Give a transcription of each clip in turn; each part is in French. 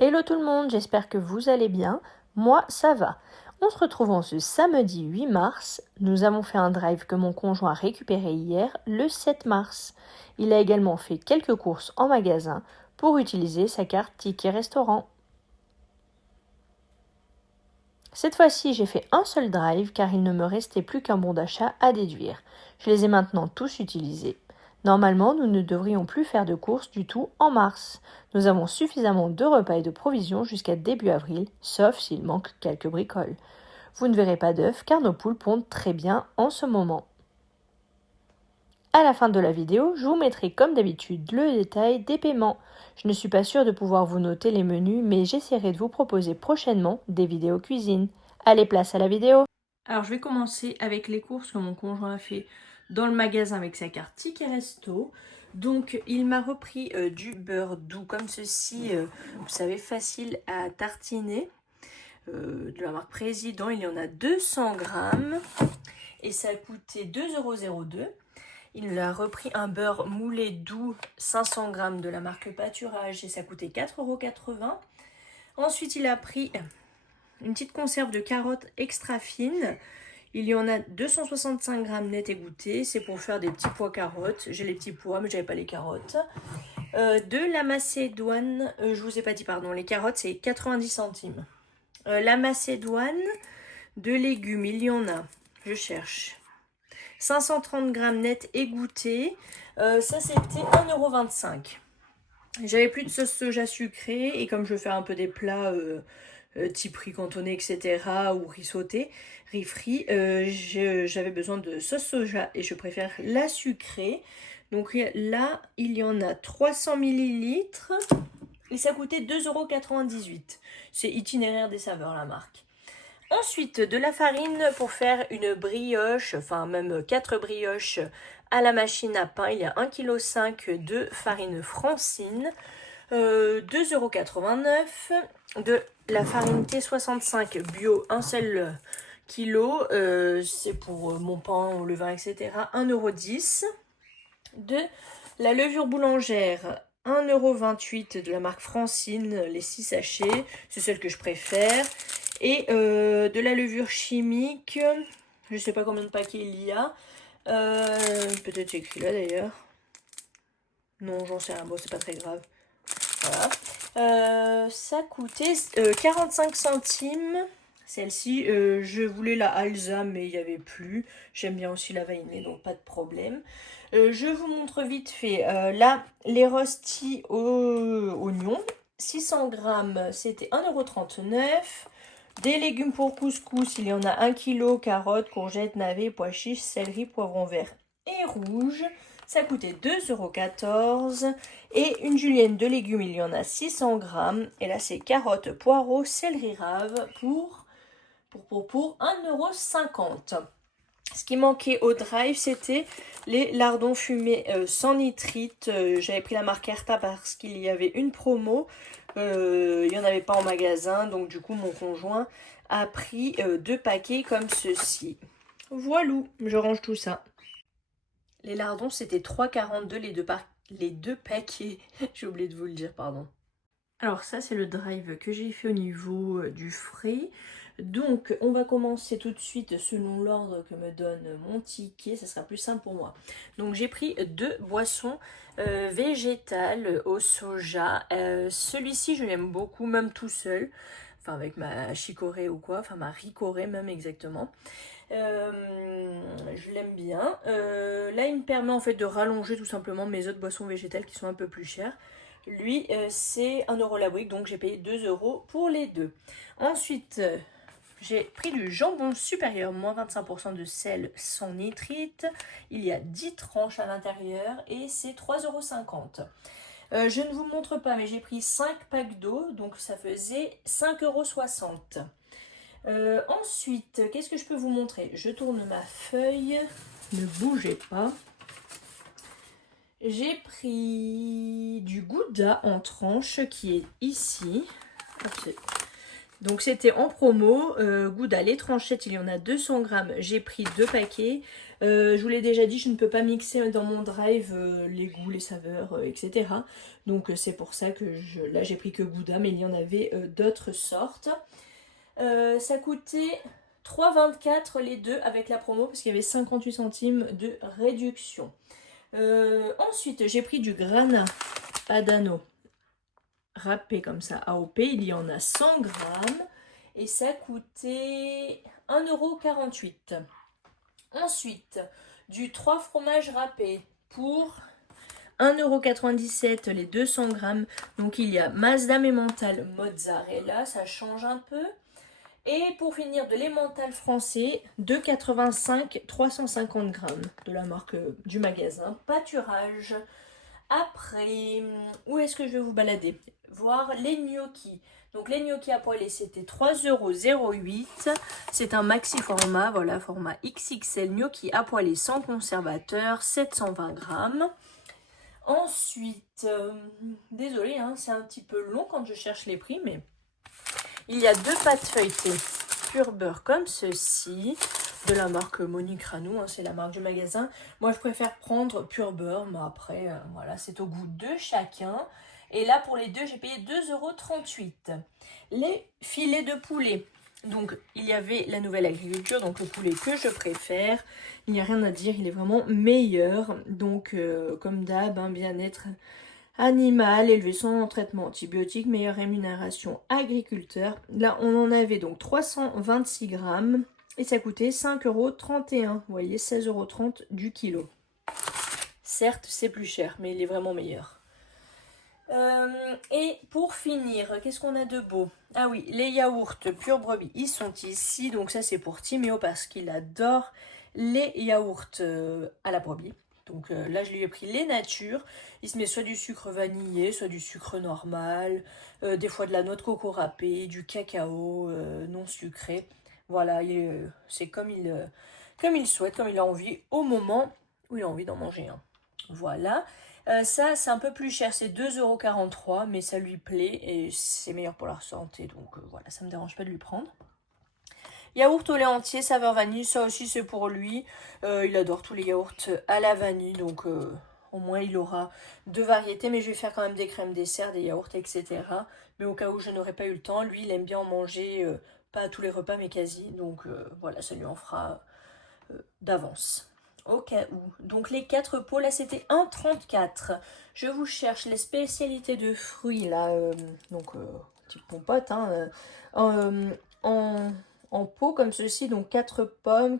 Hello tout le monde, j'espère que vous allez bien. Moi, ça va. On se retrouve en ce samedi 8 mars. Nous avons fait un drive que mon conjoint a récupéré hier, le 7 mars. Il a également fait quelques courses en magasin pour utiliser sa carte ticket restaurant. Cette fois-ci, j'ai fait un seul drive car il ne me restait plus qu'un bon d'achat à déduire. Je les ai maintenant tous utilisés. Normalement, nous ne devrions plus faire de courses du tout en mars. Nous avons suffisamment de repas et de provisions jusqu'à début avril, sauf s'il manque quelques bricoles. Vous ne verrez pas d'œufs car nos poules pondent très bien en ce moment. À la fin de la vidéo, je vous mettrai comme d'habitude le détail des paiements. Je ne suis pas sûre de pouvoir vous noter les menus, mais j'essaierai de vous proposer prochainement des vidéos cuisine. Allez, place à la vidéo. Alors je vais commencer avec les courses que mon conjoint a fait dans le magasin avec sa carte Ticket Resto. Donc il m'a repris du beurre doux comme ceci, vous savez, facile à tartiner, de la marque Président. Il y en a 200 grammes et ça a coûté 2,02 €. Il a repris un beurre moulé doux 500 grammes de la marque Pâturage et ça a coûté 4,80 €. Ensuite il a pris une petite conserve de carottes extra fines. Il y en a 265 grammes net égouttés. C'est pour faire des petits pois carottes. J'ai les petits pois, mais j'avais pas les carottes. De la Macédoine, je vous ai pas dit, pardon, les carottes c'est 90 centimes. La Macédoine, de légumes, il y en a, je cherche, 530 grammes net égouttés. Ça c'était 1,25 €. J'avais plus de sauce soja sucrée et comme je veux faire un peu des plats type riz cantonné, etc. ou riz sauté, riz frit, j'avais besoin de sauce soja et je préfère la sucrée. Donc là, il y en a 300 ml et ça coûtait 2,98 €. C'est Itinéraire des saveurs, la marque. Ensuite, de la farine pour faire une brioche, enfin même 4 brioches à la machine à pain. Il y a 1,5 kg de farine Francine, 2,89 €. De la farine T65 bio, un seul kilo, c'est pour mon pain au levain, etc. 1,10 €. De la levure boulangère, 1,28 € de la marque Francine, les 6 sachets, c'est celle que je préfère. Et de la levure chimique, je ne sais pas combien de paquets il y a, peut-être c'est écrit là d'ailleurs. Non, j'en sais rien, bon c'est pas très grave. Voilà. Ça coûtait 45 centimes. Celle-ci, je voulais la Alza, mais il n'y avait plus. J'aime bien aussi la vanille, donc pas de problème. Je vous montre vite fait. Là, les rostis oignons, 600 grammes, c'était 1,39 €. Des légumes pour couscous, il y en a 1 kg, carottes, courgettes, navets, pois chiches, céleri, poivrons verts et rouges. Ça coûtait 2,14 €. Et une julienne de légumes, il y en a 600 grammes. Et là, c'est carottes, poireaux, céleri rave pour 1,50 €. Ce qui manquait au drive, c'était les lardons fumés sans nitrite. J'avais pris la marque Erta parce qu'il y avait une promo. Il n'y en avait pas en magasin, donc du coup mon conjoint a pris 2 paquets comme ceci. Voilà, je range tout ça. Les lardons c'était 3,42 € les deux paquets. J'ai oublié de vous le dire, pardon. Alors ça c'est le drive que j'ai fait au niveau du frais. Donc on va commencer tout de suite selon l'ordre que me donne mon ticket, ça sera plus simple pour moi. Donc j'ai pris 2 boissons végétales au soja. Celui-ci je l'aime beaucoup, même tout seul, enfin avec ma chicorée ou quoi, enfin ma ricorée même exactement. Je l'aime bien. Là il me permet en fait de rallonger tout simplement mes autres boissons végétales qui sont un peu plus chères. Lui, c'est 1 € la brique, donc j'ai payé 2 € pour les deux. Ensuite, j'ai pris du jambon supérieur, moins 25% de sel sans nitrite. Il y a 10 tranches à l'intérieur et c'est 3,50 €. Je ne vous montre pas, mais j'ai pris 5 packs d'eau, donc ça faisait 5,60 €. Ensuite, qu'est-ce que je peux vous montrer? Je tourne ma feuille, ne bougez pas. J'ai pris du gouda en tranches qui est ici. Donc c'était en promo, Gouda, les tranchettes, il y en a 200 grammes, j'ai pris 2 paquets. Je vous l'ai déjà dit, je ne peux pas mixer dans mon drive les goûts, les saveurs, etc. Donc c'est pour ça que là j'ai pris que Gouda, mais il y en avait d'autres sortes. Ça coûtait 3,24 les deux avec la promo parce qu'il y avait 58 centimes de réduction. Ensuite j'ai pris du grana Adano râpé comme ça AOP, il y en a 100 grammes et ça coûtait 1,48 €. Ensuite, du 3 fromages râpés pour 1,97 € les 200 grammes. Donc il y a Maasdam Emmental mozzarella, ça change un peu. Et pour finir, de l'emmental français, 2,85 €, 350 grammes de la marque du magasin Pâturage. Après, où est-ce que je vais vous balader? Voir les gnocchis. Donc les gnocchis à poêler, c'était 3,08 €. C'est un maxi format, voilà, format XXL gnocchi à poêler sans conservateur, 720 grammes. Ensuite, désolé, hein, c'est un petit peu long quand je cherche les prix, mais il y a 2 pâtes feuilletées pur beurre comme ceci, de la marque Monique Ranou, hein, c'est la marque du magasin. Moi, je préfère prendre pur beurre, mais après, voilà, c'est au goût de chacun. Et là, pour les deux, j'ai payé 2,38 €. Les filets de poulet. Donc, il y avait la nouvelle agriculture, donc le poulet que je préfère. Il n'y a rien à dire, il est vraiment meilleur. Donc, comme d'hab, hein, bien-être animal, élevé sans traitement antibiotique, meilleure rémunération agriculteur. Là, on en avait donc 326 grammes. Et ça coûtait 5,31 €. Vous voyez, 16,30 € du kilo. Certes, c'est plus cher, mais il est vraiment meilleur. Et pour finir, qu'est-ce qu'on a de beau? Ah oui, les yaourts pure brebis, ils sont ici. Donc ça, c'est pour Timéo parce qu'il adore les yaourts à la brebis. Donc là, je lui ai pris les natures. Il se met soit du sucre vanillé, soit du sucre normal, des fois de la noix de coco râpée, du cacao non sucré. Voilà, c'est comme il souhaite, comme il a envie, au moment où il a envie d'en manger un. Voilà. Ça, c'est un peu plus cher, c'est 2,43 €, mais ça lui plaît et c'est meilleur pour la santé. Donc voilà, ça ne me dérange pas de lui prendre. Yaourt au lait entier, saveur vanille, ça aussi c'est pour lui. Il adore tous les yaourts à la vanille, donc au moins il aura 2 variétés. Mais je vais faire quand même des crèmes dessert, des yaourts, etc. Mais au cas où je n'aurais pas eu le temps, lui il aime bien en manger, pas à tous les repas mais quasi. Donc voilà, ça lui en fera d'avance. Au cas où. Donc les 4 pots, là c'était 1,34 €. Je vous cherche les spécialités de fruits là, donc type compote, hein, en pot comme ceci, donc 4 pommes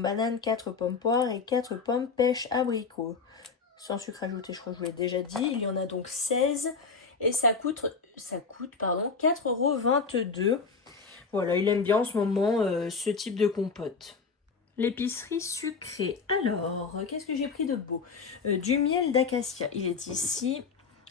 bananes, 4 pommes poires et 4 pommes pêche abricot. Sans sucre ajouté, je crois que je vous l'ai déjà dit. Il y en a donc 16 et ça coûte 4,22 €. Voilà, il aime bien en ce moment ce type de compote. L'épicerie sucrée. Alors, qu'est-ce que j'ai pris de beau? Du miel d'acacia. Il est ici.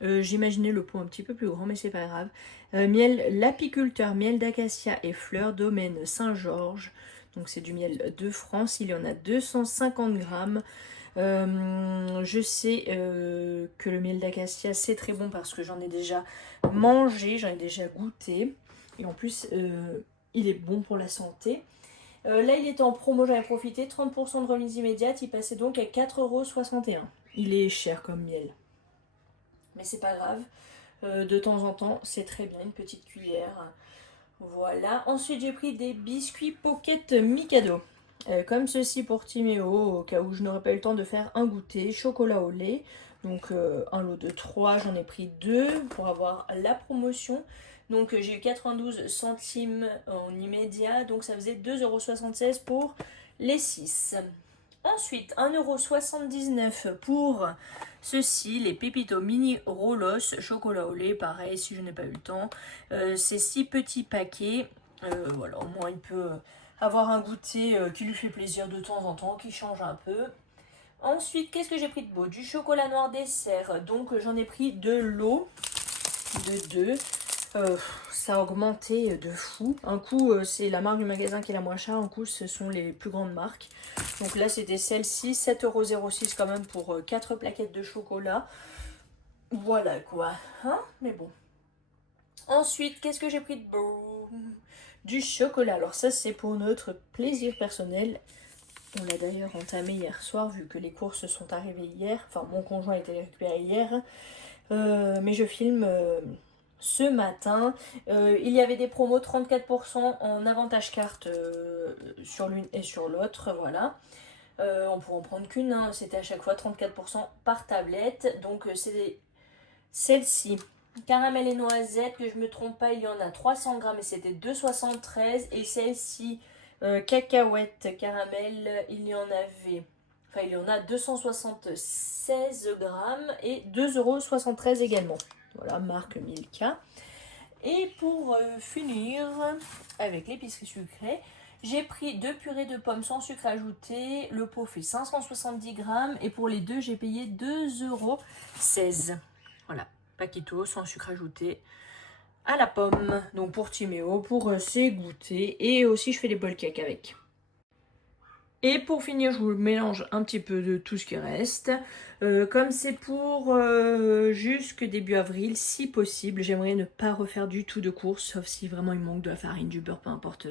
J'imaginais le pot un petit peu plus grand, mais c'est pas grave. Miel l'apiculteur, miel d'acacia et fleurs, domaine Saint-Georges. Donc c'est du miel de France. Il y en a 250 grammes. Je sais que le miel d'acacia c'est très bon parce que j'en ai déjà mangé, j'en ai déjà goûté. Et en plus, il est bon pour la santé. Là, il était en promo, j'avais profité, 30% de remise immédiate, il passait donc à 4,61 €. Il est cher comme miel. Mais c'est pas grave, de temps en temps, c'est très bien, une petite cuillère. Voilà. Ensuite, j'ai pris des biscuits Pocket Mikado. Comme ceci pour Timéo, au cas où je n'aurais pas eu le temps de faire un goûter. Chocolat au lait. Donc un lot de 3, j'en ai pris 2 pour avoir la promotion. Donc j'ai eu 92 centimes en immédiat, donc ça faisait 2,76 € pour les 6. Ensuite, 1,79 € pour ceci, les Pépito Mini Rolos, chocolat au lait, pareil si je n'ai pas eu le temps. C'est 6 petits paquets, voilà, au moins il peut avoir un goûter qui lui fait plaisir de temps en temps, qui change un peu. Ensuite, qu'est-ce que j'ai pris de beau? Du chocolat noir dessert, donc j'en ai pris de l'eau, de 2. Ça a augmenté de fou. Un coup, c'est la marque du magasin qui est la moins chère. Un coup, ce sont les plus grandes marques. Donc là, c'était celle-ci. 7,06 € quand même pour 4 plaquettes de chocolat. Voilà quoi. Hein? Mais bon. Ensuite, qu'est-ce que j'ai pris de beau? du chocolat. Alors ça, c'est pour notre plaisir personnel. On l'a d'ailleurs entamé hier soir, vu que les courses sont arrivées hier. Enfin, mon conjoint a été récupéré hier. Mais je filme ce matin. Il y avait des promos 34% en avantage carte sur l'une et sur l'autre. Voilà. On pourrait en prendre qu'une. Hein. C'était à chaque fois 34% par tablette. Donc, c'est celle-ci. Caramel et noisette, que je me trompe pas, il y en a 300 grammes et c'était 2,73. Et celle-ci, cacahuète caramel, il y en a 276 grammes et 2,73 € également. Voilà, marque Milka. Et pour finir avec l'épicerie sucrée, j'ai pris 2 purées de pommes sans sucre ajouté. Le pot fait 570 grammes et pour les deux, j'ai payé 2,16 €. Voilà, paquito sans sucre ajouté à la pomme. Donc pour Timéo, pour ses goûters. Et aussi, je fais des bol cake avec. Et pour finir, je vous mélange un petit peu de tout ce qui reste. Comme c'est pour jusque début avril, si possible, j'aimerais ne pas refaire du tout de course, sauf si vraiment il manque de la farine, du beurre, peu importe,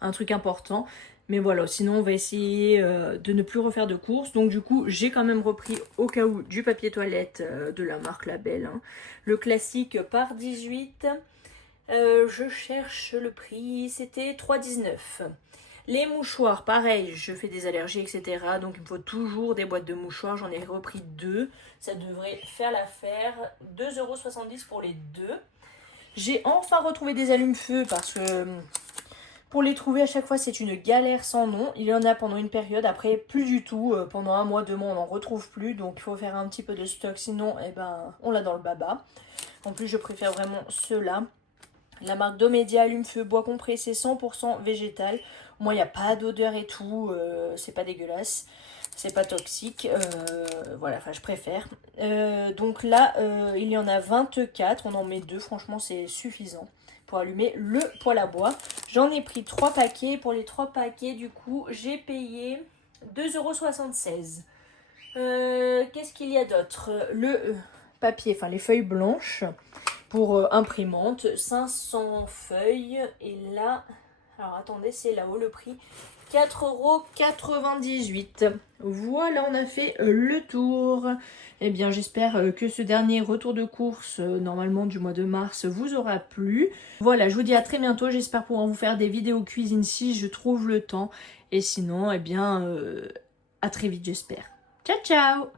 un truc important. Mais voilà, sinon on va essayer de ne plus refaire de course. Donc du coup, j'ai quand même repris au cas où du papier toilette de la marque Label. Hein. Le classique par 18. Je cherche le prix, c'était 3,19 €. Les mouchoirs, pareil, je fais des allergies, etc. Donc il me faut toujours des boîtes de mouchoirs. J'en ai repris 2. Ça devrait faire l'affaire. 2,70 € pour les 2. J'ai enfin retrouvé des allumes-feu parce que pour les trouver à chaque fois, c'est une galère sans nom. Il y en a pendant une période, après plus du tout. Pendant 1 mois, 2 mois, on n'en retrouve plus. Donc il faut faire un petit peu de stock, sinon eh ben, on l'a dans le baba. En plus, je préfère vraiment ceux-là. La marque Domedia allume-feu bois compressé 100% végétal. Moi, il n'y a pas d'odeur et tout. C'est pas dégueulasse. C'est pas toxique. Voilà, enfin, je préfère. Donc là, il y en a 24. On en met 2. Franchement, c'est suffisant pour allumer le poêle à bois. J'en ai pris 3 paquets. Pour les 3 paquets, du coup, j'ai payé 2,76 €. Qu'est-ce qu'il y a d'autre? Le papier, enfin les feuilles blanches pour imprimante, 500 feuilles. Et là, alors attendez, c'est là-haut le prix, 4,98 €. Voilà, on a fait le tour. Eh bien, j'espère que ce dernier retour de course, normalement du mois de mars, vous aura plu. Voilà, je vous dis à très bientôt. J'espère pouvoir vous faire des vidéos cuisine si je trouve le temps. Et sinon, eh bien, à très vite, j'espère. Ciao, ciao!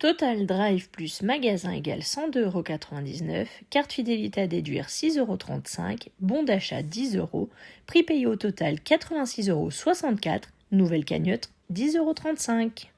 Total Drive plus magasin égale 102,99 €, carte fidélité à déduire 6,35 €, bon d'achat 10 €, prix payé au total 86,64 €, nouvelle cagnotte 10,35 €.